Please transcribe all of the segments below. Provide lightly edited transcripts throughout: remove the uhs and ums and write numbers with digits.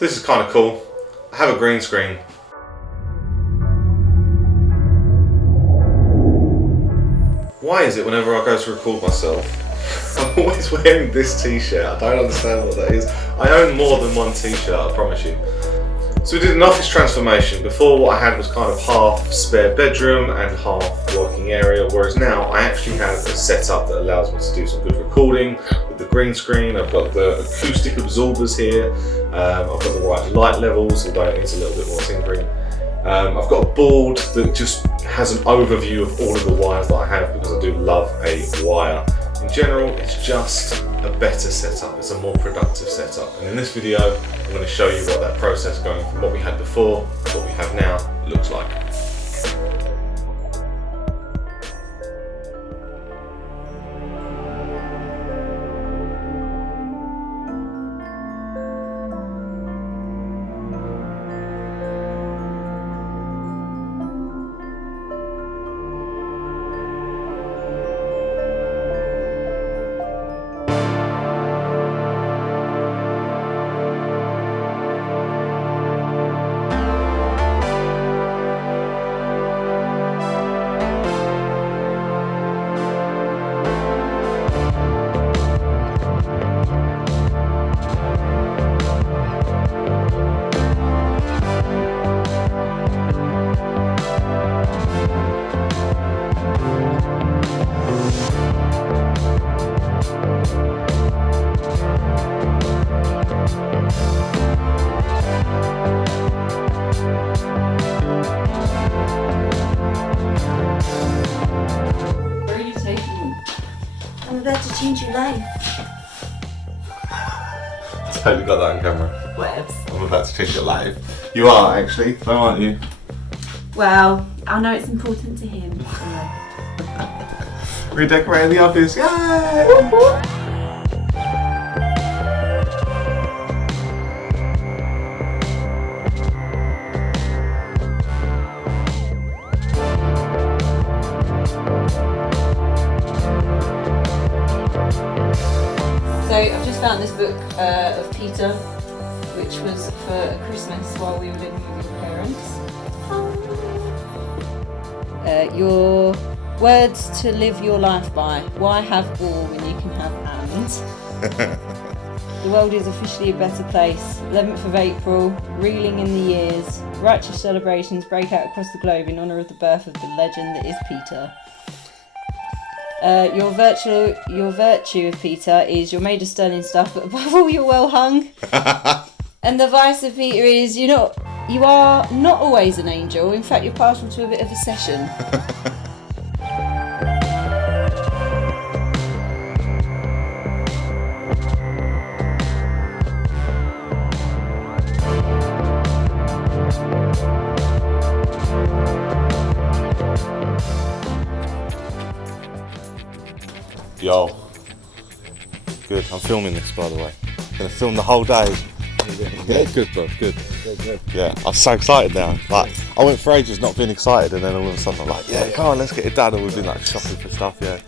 So this is kind of cool. I have a green screen. Why is it whenever I go to record myself, I'm always wearing this t-shirt? I don't understand what that is. I own more than one t-shirt, I promise you. So we did an office transformation. Before, what I had was kind of half spare bedroom and half working area, whereas now I actually have a setup that allows me to do some good recording with the green screen. I've got the acoustic absorbers here. I've got the right light levels, although it needs a little bit more tinkering. I've got a board that just has an overview of all of the wires that I have, because I do love a wire. In general, it's just a better setup. It's a more productive setup. And in this video, I'm going to show you what that process going from what we had before to what we have now looks like. I'm about to change your life. Totally got that on camera. Whatevs. I'm about to change your life. You are actually, though, aren't you? Well, I know it's important to him. Redecorating the office, yay! So I've just found this book of Peter, which was for Christmas while we were living with your parents. Your words to live your life by. Why have or when you can have and? The world is officially a better place. 11th of April, reeling in the years. Righteous celebrations break out across the globe in honour of the birth of the legend that is Peter. Your virtue of Peter is you're made of sterling stuff, but above all you're well hung. And the vice of Peter is you are not always an angel. In fact, you're partial to a bit of a session. Yo. Good, I'm filming this by the way. Gonna film the whole day. Yeah, good bro, good. Yeah, I'm so excited now. Like, I went for ages not being excited, and then all of a sudden I'm like, yeah, come on, let's get it done. And we've been like shopping for stuff, yeah.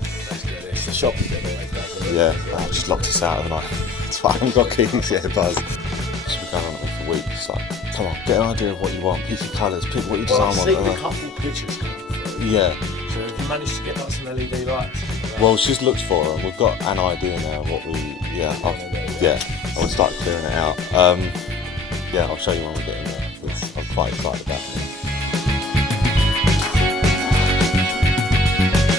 It's the shopping bit always does. Yeah, I just locked us out, haven't I? That's why I haven't got keys yet, Buzz. Just been going on it for weeks. Like, come on, get an idea of what you want, pick your colours, pick what you design I've want. seen a couple of pictures come through. Yeah. So have you managed to get like some LED lights? Well, she's looked for them. We've got an idea now of what we, I'll start clearing it out. Yeah, I'll show you when we get in there. I'm quite excited about it.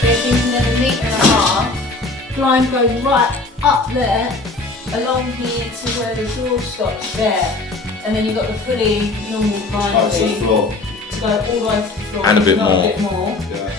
They're thinking they're 1.5 meters. Blind goes right up there, along here to where the door stops there. And then you've got the fully normal blind To the floor. to go all the way to the floor. And a bit not more. A bit more. Yeah.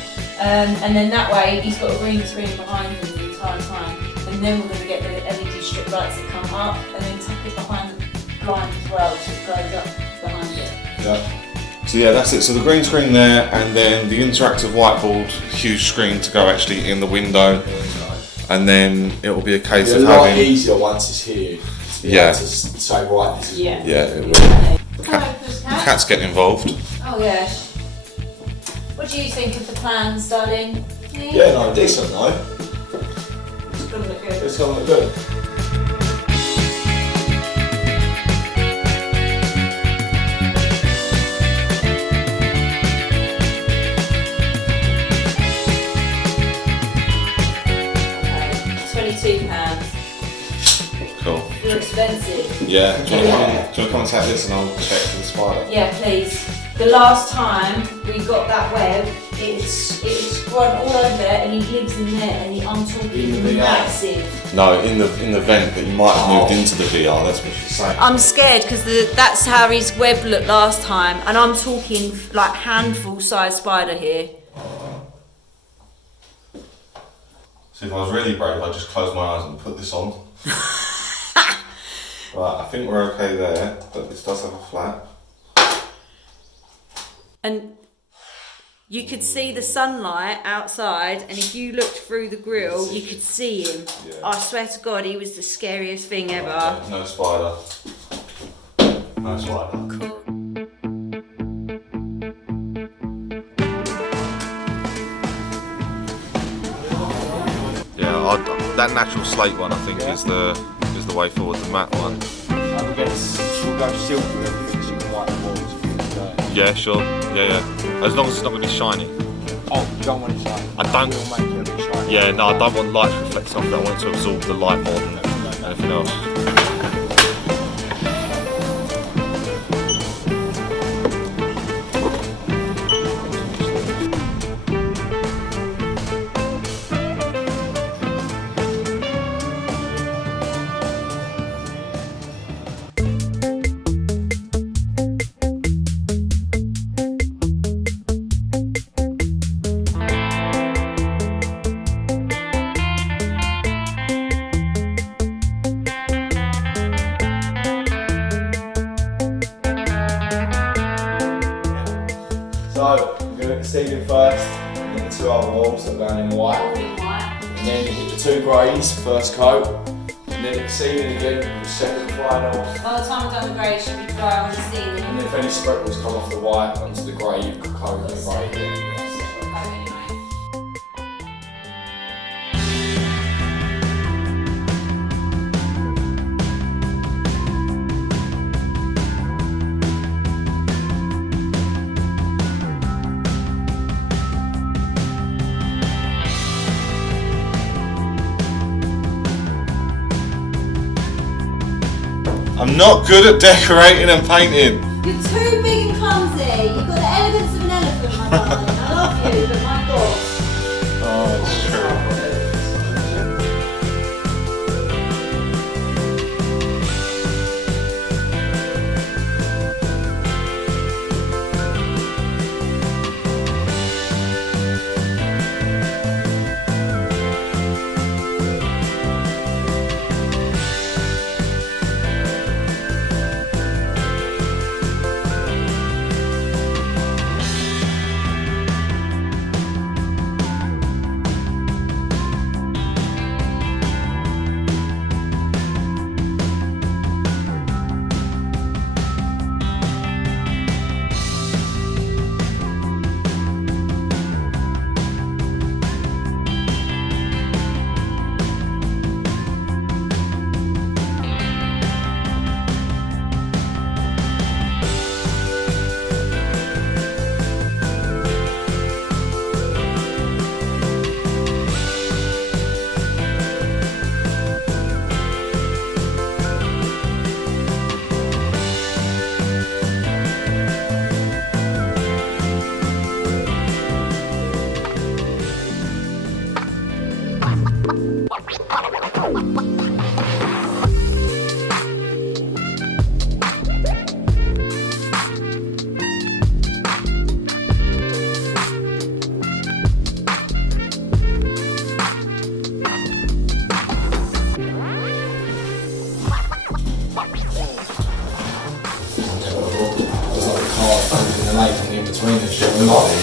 And then that way he's got a green screen behind him the entire time. And then we're going to get the LED strip lights that come up and then tuck it behind the blind as well, so it goes up behind it. Yeah. So yeah, that's it. So the green screen there, and then the interactive whiteboard, huge screen to go actually in the window. And then it will be a case It'll of be a lot having... easier once it's here. To be able to say, right, this is Yeah. what Yeah, it will. Hello, Pussycat. Cat's getting involved. Oh yeah. What do you think of the plans, darling? Yeah, no, decent though. It's gonna look good. It's gonna look good. Cool. They're expensive. Yeah. Do you want to come and take this and I'll check for the spider? Yeah, please. The last time we got that web, it's gone all over and he lives in there and I'm talking massive. No, in the vent, but you might have moved into the VR, that's what she's saying. I'm scared because that's how his web looked last time and I'm talking like handful size spider here. So if I was really brave, I'd just close my eyes and put this on. Right, I think we're okay there, but this does have a flap. And you could see the sunlight outside, and if you looked through the grill, you could see him. Yeah. I swear to God, he was the scariest thing ever. Right, no spider. No spider. Cool. Yeah, that natural slate one I think is the way forward. The matte one. She'll go silk with everything, so you can wipe the walls if it's dirty. Yeah, sure. Yeah. As long as it's not going to be shiny. Oh, you don't want it shiny? I don't. We'll make it a bit shiny. Yeah, no, I don't want lights reflecting off it. I want it to absorb the light more than anything else. So, we're going to hit the ceiling first, and then the two other walls that are going in white. And then hit the two greys, first coat. And then hit the ceiling again with the second final. By the time we're done the grey, it should be dry on the ceiling. And then if any sprinkles come off the white onto the grey, you can coat the grey again. I'm not good at decorating and painting. You're too big and clumsy. You've got the elegance of an elephant, my darling. I love you, but my God. Oh, it's true.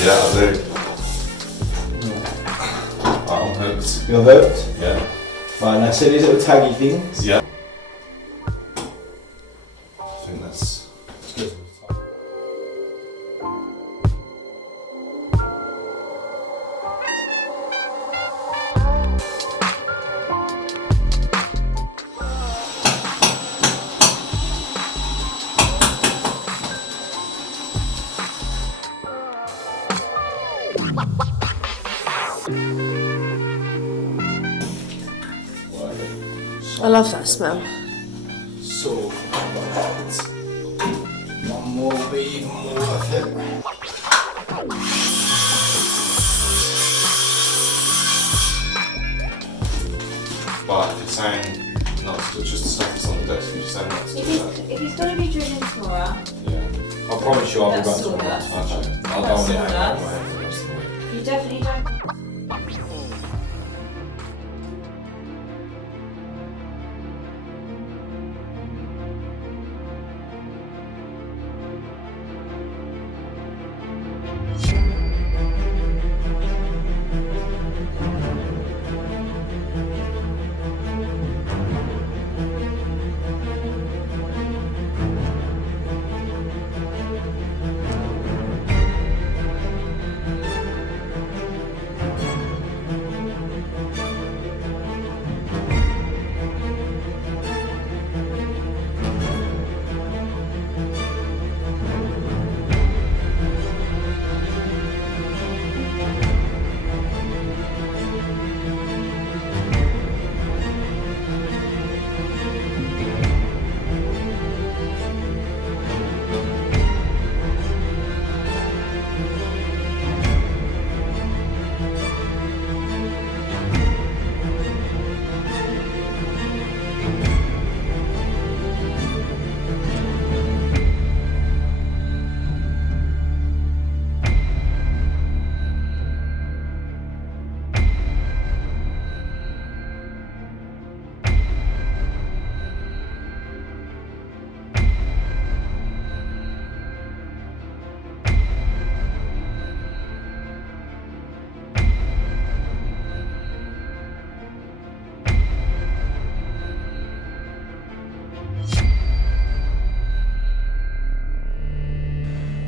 Yeah, I do. I'm hooked. You're hooked? Yeah. Right, now see these little taggy things? Yeah. I think that's good. I love that smell. even more worth it. But if it's saying not to just the stuff that's on the desk, you're saying not to do that. If he's going to be drilling tomorrow, Yeah. I promise you I'll be back That's tomorrow. sawdust. I don't That's want it hanging sawdust. around my head for the rest of the week. you definitely don't.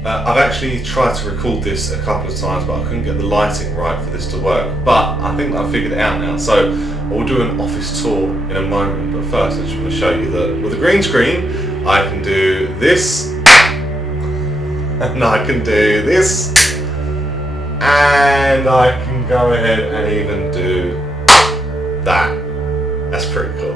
I've actually tried to record this a couple of times, but I couldn't get the lighting right for this to work. But I think I've figured it out now. So we'll do an office tour in a moment. But first, I just want to show you that with a green screen, I can do this, and I can do this, and I can go ahead and even do that. That's pretty cool.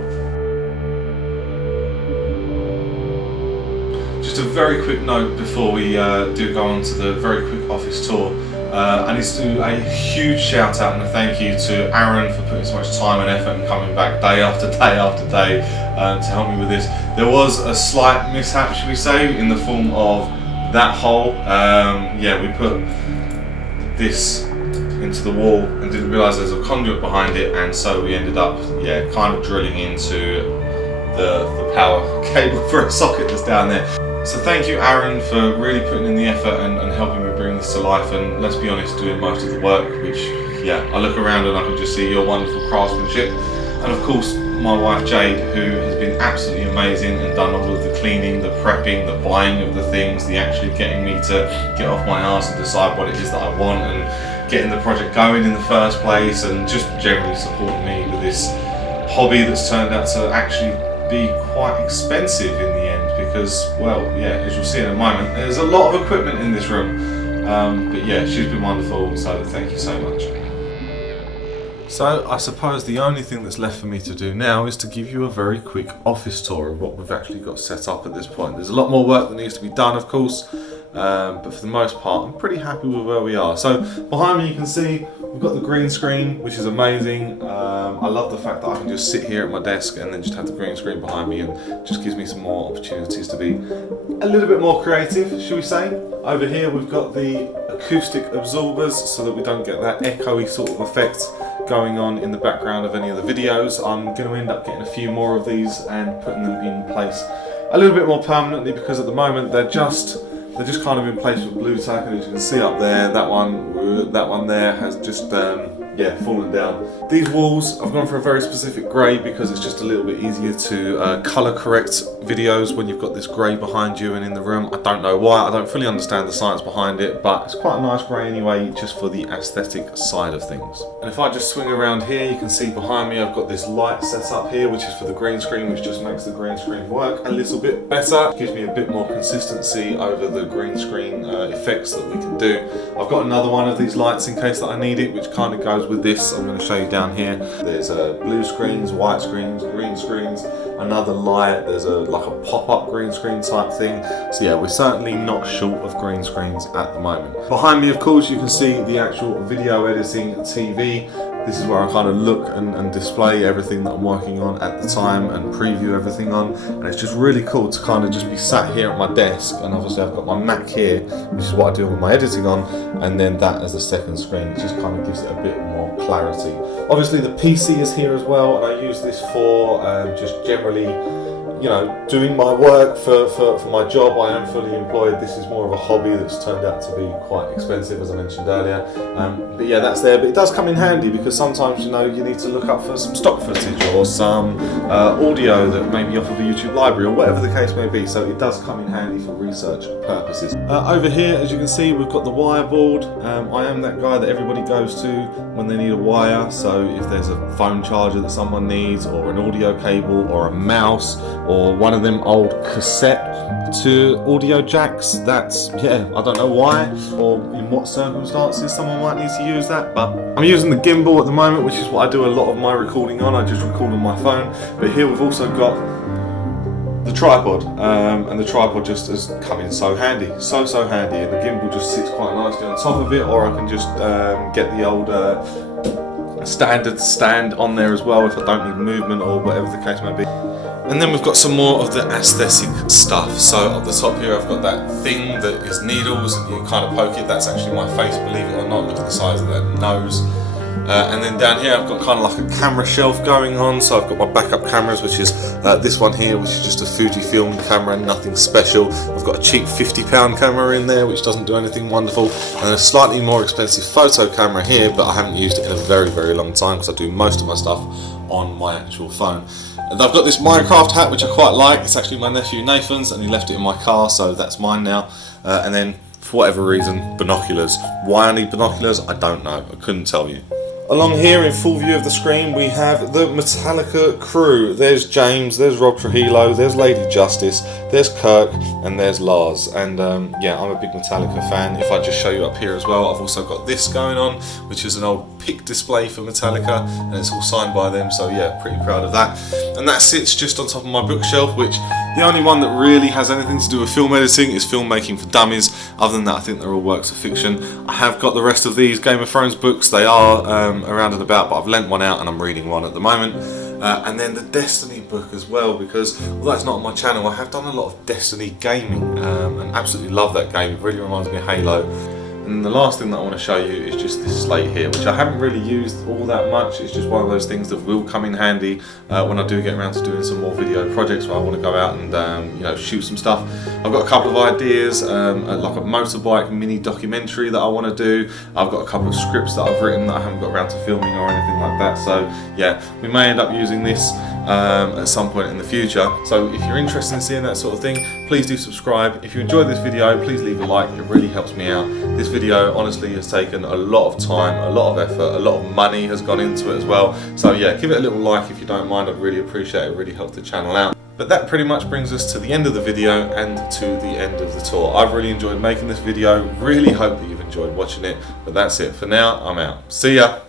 Just a very quick note before we do go on to the very quick office tour. I need to do a huge shout out and a thank you to Aaron for putting so much time and effort and coming back day after day after day to help me with this. There was a slight mishap, should we say, in the form of that hole. Yeah, we put this into the wall and didn't realise there's a conduit behind it, and so we ended up, yeah, kind of drilling into the power cable for a socket that's down there. So thank you, Aaron, for really putting in the effort and helping me bring this to life, and let's be honest, doing most of the work, which, yeah, I look around and I can just see your wonderful craftsmanship. And of course, my wife Jade, who has been absolutely amazing and done all of the cleaning, the prepping, the buying of the things, the actually getting me to get off my arse and decide what it is that I want, and getting the project going in the first place, and just generally supporting me with this hobby that's turned out to actually be quite expensive in the end, because, well, yeah, as you'll see in a moment, there's a lot of equipment in this room, but yeah, she's been wonderful, so thank you so much. So I suppose the only thing that's left for me to do now is to give you a very quick office tour of what we've actually got set up at this point. There's a lot more work that needs to be done, of course, but for the most part I'm pretty happy with where we are. So behind me you can see we've got the green screen, which is amazing. I love the fact that I can just sit here at my desk and then just have the green screen behind me, and just gives me some more opportunities to be a little bit more creative, shall we say. Over here we've got the acoustic absorbers so that we don't get that echoey sort of effect going on in the background of any of the videos. I'm going to end up getting a few more of these and putting them in place a little bit more permanently, because at the moment they're just kind of in place with blue tack, and as you can see up there, that one there has just yeah, fallen down. These walls, I've gone for a very specific grey because it's just a little bit easier to colour correct videos when you've got this grey behind you and in the room. I don't know why, I don't fully understand the science behind it, but it's quite a nice grey anyway, just for the aesthetic side of things. And if I just swing around here, you can see behind me I've got this light set up here, which is for the green screen, which just makes the green screen work a little bit better. It gives me a bit more consistency over the green screen effects that we can do. I've got another one of have these lights in case that I need it, which kind of goes with this. I'm going to show you down here. There's blue screens, white screens, green screens, another light. There's like a pop-up green screen type thing. So yeah, we're certainly not short of green screens at the moment. Behind me, of course, you can see the actual video editing TV. This is where I kind of look and display everything that I'm working on at the time and preview everything on. And it's just really cool to kind of just be sat here at my desk, and obviously I've got my Mac here, which is what I do all my editing on, and then that as the second screen. It just kind of gives it a bit more clarity. Obviously the PC is here as well, and I use this for just generally, you know, doing my work for my job. I am fully employed. This is more of a hobby that's turned out to be quite expensive, as I mentioned earlier. But yeah, that's there. But it does come in handy because sometimes, you know, you need to look up for some stock footage or some audio that may be off of a YouTube library or whatever the case may be. So it does come in handy for research purposes. Over here, as you can see, we've got the wire board. I am that guy that everybody goes to when they need a wire. So if there's a phone charger that someone needs, or an audio cable, or a mouse, or one of them old cassette to audio jacks, that's, yeah, I don't know why or in what circumstances someone might need to use that, but I'm using the gimbal at the moment, which is what I do a lot of my recording on. I just record on my phone. But here we've also got the tripod, and the tripod just has come in so handy, so handy, and the gimbal just sits quite nicely on top of it, or I can just get the old standard stand on there as well if I don't need movement or whatever the case may be. And then we've got some more of the aesthetic stuff. So at the top here I've got that thing that is needles, and you kind of poke it. That's actually my face, believe it or not. Look at the size of that nose. And then down here I've got kind of like a camera shelf going on. So I've got my backup cameras, which is this one here, which is just a Fujifilm camera, nothing special. I've got a cheap £50 camera in there, which doesn't do anything wonderful, and a slightly more expensive photo camera here, but I haven't used it in a very long time because I do most of my stuff on my actual phone. And I've got this Minecraft hat, which I quite like. It's actually my nephew Nathan's, and he left it in my car, so that's mine now. And then, for whatever reason, binoculars. Why I need binoculars, I don't know. I couldn't tell you. Along here in full view of the screen we have the Metallica crew. There's James, there's Rob Trujillo, there's Lady Justice, there's Kirk, and there's Lars. And yeah, I'm a big Metallica fan. If I just show you up here as well, I've also got this going on, which is an old pick display for Metallica, and it's all signed by them, so yeah, pretty proud of that. And that sits just on top of my bookshelf, which the only one that really has anything to do with film editing is Filmmaking for Dummies. Other than that, I think they're all works of fiction. I have got the rest of these Game of Thrones books. They are around and about, but I've lent one out and I'm reading one at the moment. And then the Destiny book as well, because although it's not on my channel, I have done a lot of Destiny gaming and absolutely love that game. It really reminds me of Halo. And the last thing that I want to show you is just this slate here, which I haven't really used all that much. It's just one of those things that will come in handy when I do get around to doing some more video projects where I want to go out and you know, shoot some stuff. I've got a couple of ideas, like a motorbike mini documentary that I want to do. I've got a couple of scripts that I've written that I haven't got around to filming or anything like that. So yeah, we may end up using this at some point in the future. So if you're interested in seeing that sort of thing, please do subscribe. If you enjoyed this video, please leave a like. It really helps me out. This video honestly has taken a lot of time, a lot of effort, a lot of money has gone into it as well. So yeah, give it a little like if you don't mind. I'd really appreciate it. It really helps the channel out. But that pretty much brings us to the end of the video and to the end of the tour. I've really enjoyed making this video. Really hope that you've enjoyed watching it. But that's it for now. I'm out. See ya.